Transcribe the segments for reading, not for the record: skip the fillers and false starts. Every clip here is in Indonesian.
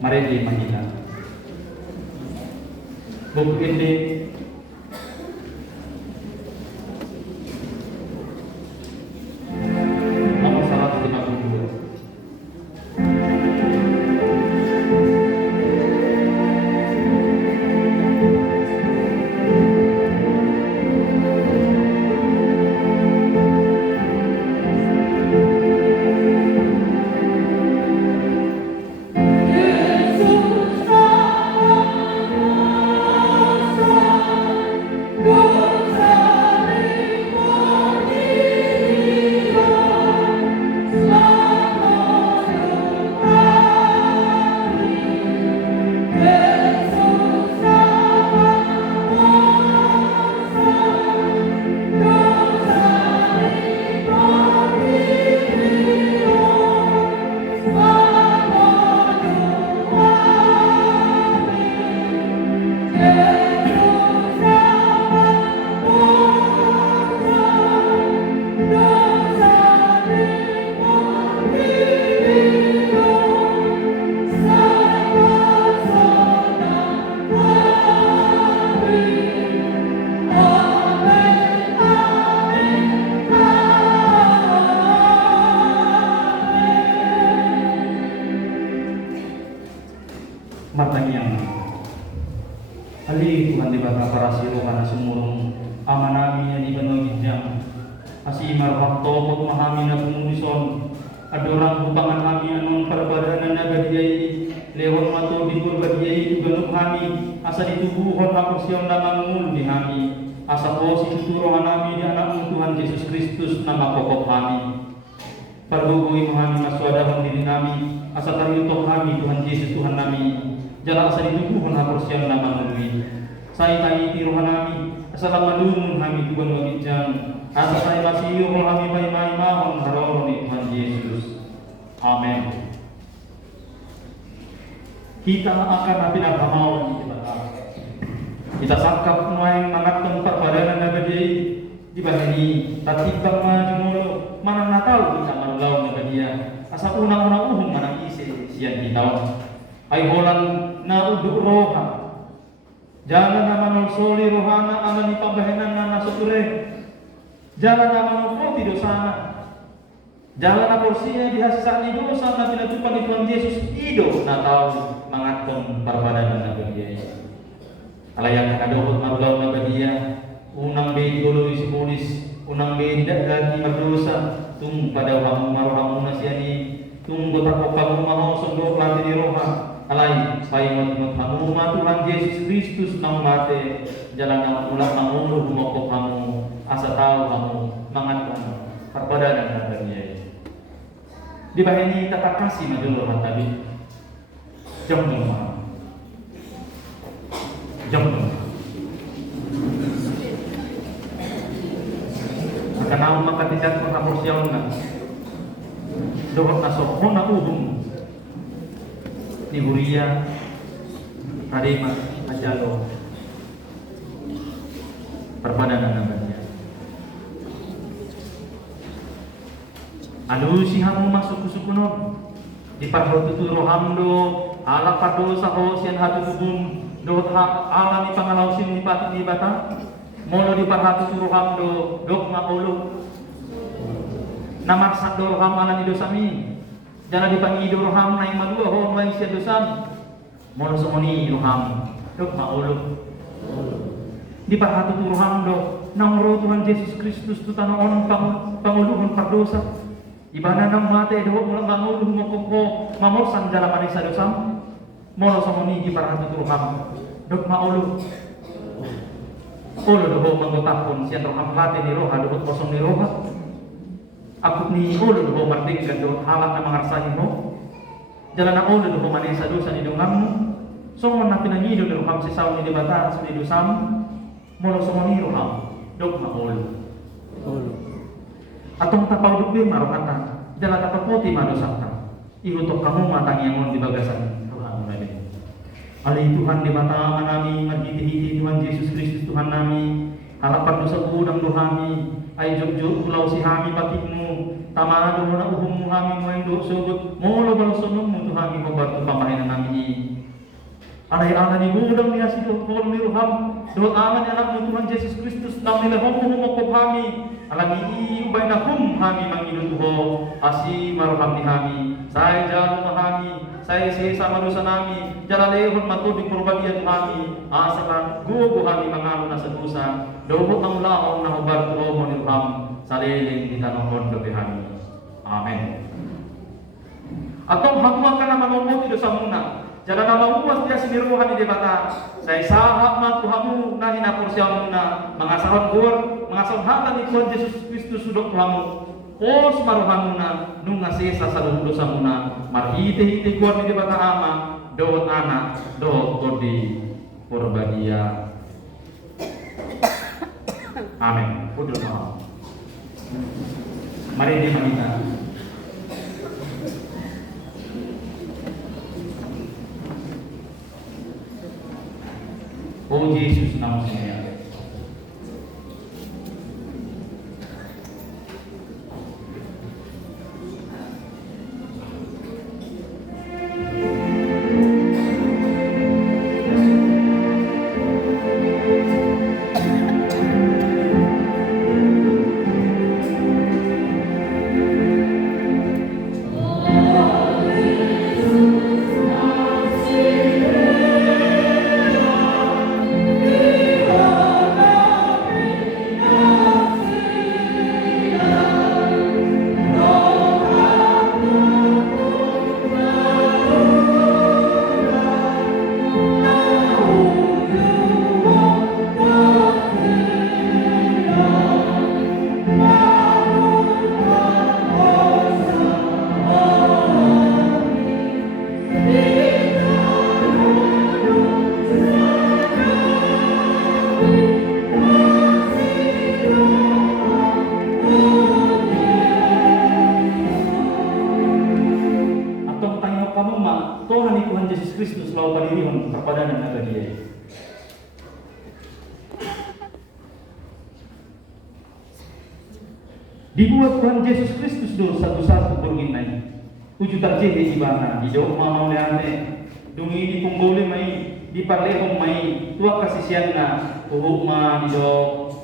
Mari di mahina. Buku ini nomor 152. Matanyang ali Tuhan di baka karasiro kana sumurong amanami yang ibanogidnyang asimar wakto pag mahami na pumulison adorang bupangan kami anong parabadanan na gadiyay lewang mato bibur gadiyay tuganok kami asa ditubuhon ako siyang namangul di kami asa po si tuturongan namin di anak ng Tuhan Jesus Kristus na makokop kami pardugoy mo kami maswadahon din kami asa taryutok kami Tuhan Jesus Tuhan namin jalan asa ditubuhon ako siyang namangul saya tayo tiruhan namin asa lamalungon kami tugan magidyan asa tayo masiyo kung kami may mahon haroon ni Tuhan Jesus. Amen. Kita akan pinagmamawan ni Bata. Kita sakap ng mangatong pagpadanan na gadi di bahini tatibang majumulo manang nataw kita manulaw na gadiya asa unang-unang uhong manang isi siyan bitaw ay holang na uduro ka jangan naman soli rohana aman ipabahinan na nasuture jalan naman po ti dosana jalan na porsiya dihasisaan ni dosa na pinatupan ni Tuhan Yesus ido na tao mangatong parpadanan na gadiya alayan na kadohot marulaw na gadiya unang beid gulo si pulis unang beid dagati magdosa tung pada maruhamu na siya ni tung gotak kamu maho sundo lati ni roha alay paimot kamu Tuhan Yesus Kristus nang mate jalan na ulang mangulo humokok kamu asa tao kamu mangatong parpadanan na gadiya di bahini tatakasi madulo matabi jam dong Makanang makatidak pagkaporsyaw na doon na sohon na uhong ni Huria Harima Ajalo perpadanan naman niya alusihan mo masuk kusukunon di parhotuturo hamdo ala pado sa hosyan hatutubum doon ala ni pangalawsin ni pati ni Bata molo di parhatuturo hamdo dok maulo namaksak doroham ala ni dosami jana di pangi doroham na yung madua ho may siya dosan molo sumoni roham dok maulo di parhatuturo hamdo nang ro Tuhan Jesus Kristus tu tanoon panguluhon pardosa ibana nang mate do mulang manguluh mokoko mamorsan jala manisa dosam molo sumoni di parhatuturo ham dok maulo ulo doho manggotapon siya roham hati ni roha dohot kosong ni roha akut ni ulo doho marting gando halak na mangarsahin mo jalan na ulo doho manisa dosa ni dongam somon na pinangido ni roham si saw ni dibata sa ni dosam molo somon ni roham dok maulo atong tapaw dukbe marohata jalan tapaputi madosata ihutok kamu matang yangon di bagasan roham nabi alay Tuhan di bata nami magiti-hiti Tuhan Yesus Kristus Tuhan nami harapan dosa udang dohami ay jog-jog ulaw si hami patikmu tamana doon na uhong mo hami mo yung dosugot molo balsonom mo Tuhami mo bato pamahinan nami Alay-alay ni gudang niya si Tuhan miruham. Doon aman anak mo Tuhan Yesus Kristus nang nilahom mo ko kami. Alang iibay na kami manginutuho. Asi maruham ni kami. Say jalo mahami. Say sa manusa nami. Jalalehon matubig purbadiyan kami. Asa ka gugo kami mangalo na sa dusa. Doon ang laong na hubad ko mo niruham. Saliling itanongkod gabi kami. Amen. Atong hagwang ka na manumot ito sa muna. Jangan nama uas dia siniruhan di debata. Saya sahab mat Tuhanmu na hinaporsya muna. Mga sahab gor, mga sahatan ni Tuhan Yesus Kristus sudok Tuhanmu. Os maruhan muna nung ngasesa sa lulo sa muna. Marhite-hite gor ni debata ama. Doon anak, doon kodi purbadia. Amin. Pudul maaf. Mari kita. Oh Yesus namanya. Tuhan ni Tuhan Yesus Kristus lalu padirihon kepada naga dia. Dibuat Tuhan Yesus Kristus do satu-satu berginai. Uju terjadi di mana di jauh mau leane. Dungi di punggoli mai, di parlehong mai, tua kasisian na, uhuk di jauh.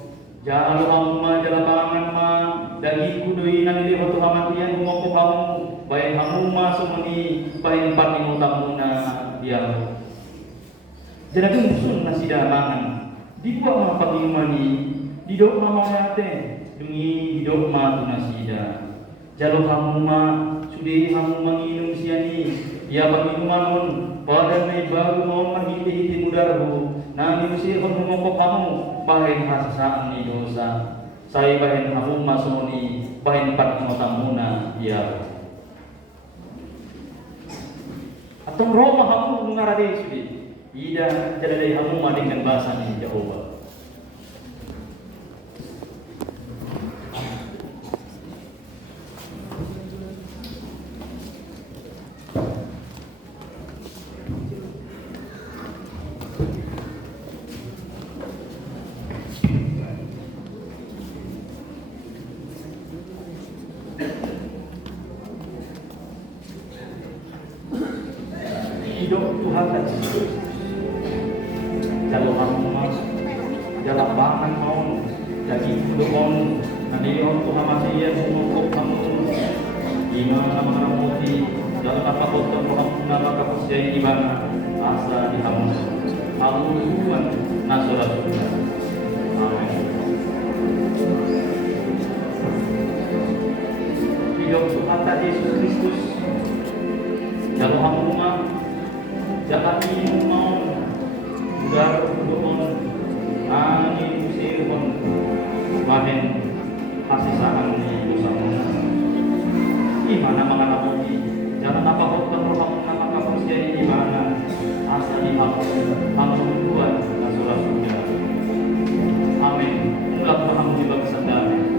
Jalo hamma jalabangan ma, daging kudui nang di hotu hamatian umoko kamu. Baik kamu masuk meni, baik empat utang muna dia. Jadi musun nasi damangan. Dibuat apa pengimani, didok mama yate, demi didok ma tu nasi dah. Jalo kamu ma, sudi kamu menginum siani, dia penginuman mun, pada mai baru mau menghiti mudarbu. Nani mesti kamu kamu, baik hasasaan ni dosa. Saya baik kamu masuk meni, baik empat utang muna dia. Atong Roma hamu mengarade sudi. Ida jaladai hamu dengan bahasa ni Jehovah. Hidup Tuhan dan Yesus. Jalur hamma, jalur bangan mau, jadi doon, nanti Tuhan masih yang mengukuk kamu. Imana mengamuti, jalur apa kota Tuhan nama kapusnya ibana, asa di kamu. Kamu Tuhan nasorat Tuhan. Amin. Hidup Tuhan dan Yesus Kristus. Jalur hamma. Jangan mau ugar doon angin usirhon mahen hasisaan ni usahon. Imana mga namuti jangan napakot ng rohang nakakapos siya imana asa ni ako ang tutuan na surasunya. Amen. Mulak mahang jibag sa dami.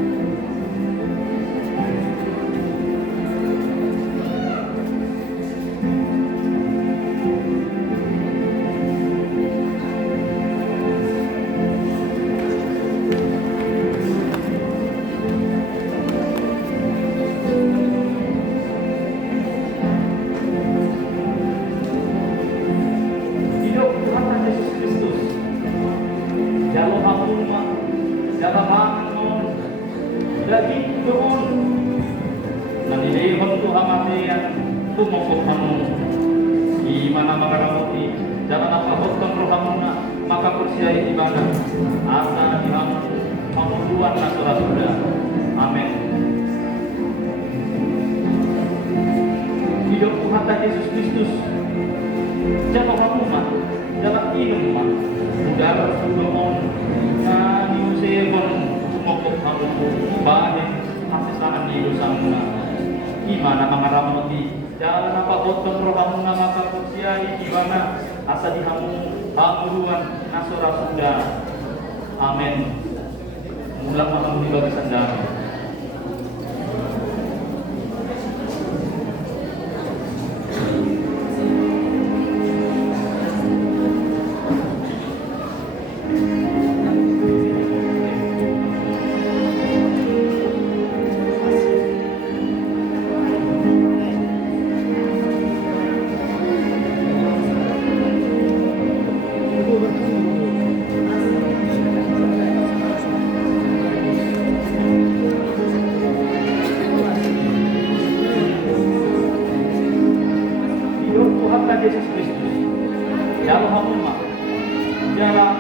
persiai ibana asa dihamu pamuluan na surasuda. Amin. Hidup Tuhan Yesus Kristus jangan kamu jangan minum udara sugomon na niusebon sumokok kamu bahin kasisahan niyo samuna gimana mangaraman di jalan apa botong rohamu na makapusiai ibana asa dihamu pamuluan na surasuda. Amin. Mulang makamu di bagi sandang. Yesus Kristus, jalo hamuma, jala